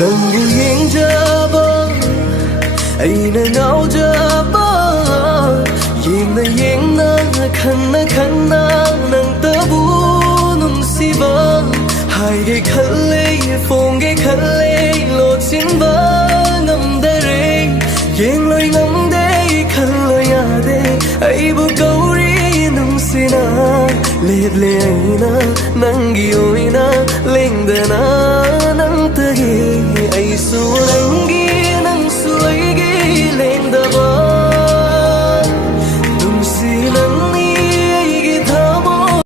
ꯅꯪꯕꯨ ꯌꯦꯡꯖꯕ ꯑꯩꯅ ꯉꯥꯎꯖꯕ ꯌꯦꯡꯅ ꯌꯦꯡꯅ ꯈꯟꯅ ꯈꯟꯅ ꯅꯪꯇꯕꯨ ꯅꯨꯡꯁꯤꯕ ꯍꯥꯏꯒꯦ ꯈꯜꯂꯦ ꯐꯣꯡꯒꯦ ꯈꯜꯂꯦ ꯂꯣꯠꯁꯤꯟꯕ ꯉꯝꯗꯔꯦ ꯌꯦꯡꯂꯣꯏ ꯉꯝꯗꯦ ꯈꯜꯂꯣꯏ ꯌꯥꯗꯦ ꯑꯩꯕꯨ ꯀꯧꯔꯤ ꯅꯨꯡꯁꯤꯅ ꯂꯦꯞꯂꯦ ꯑꯩꯅ ꯅꯪꯒꯤ ꯑꯣꯏꯅ ꯂꯦꯡꯗꯅ ꯅꯪꯇꯒꯤ ꯑꯩꯁꯨ ꯅꯪ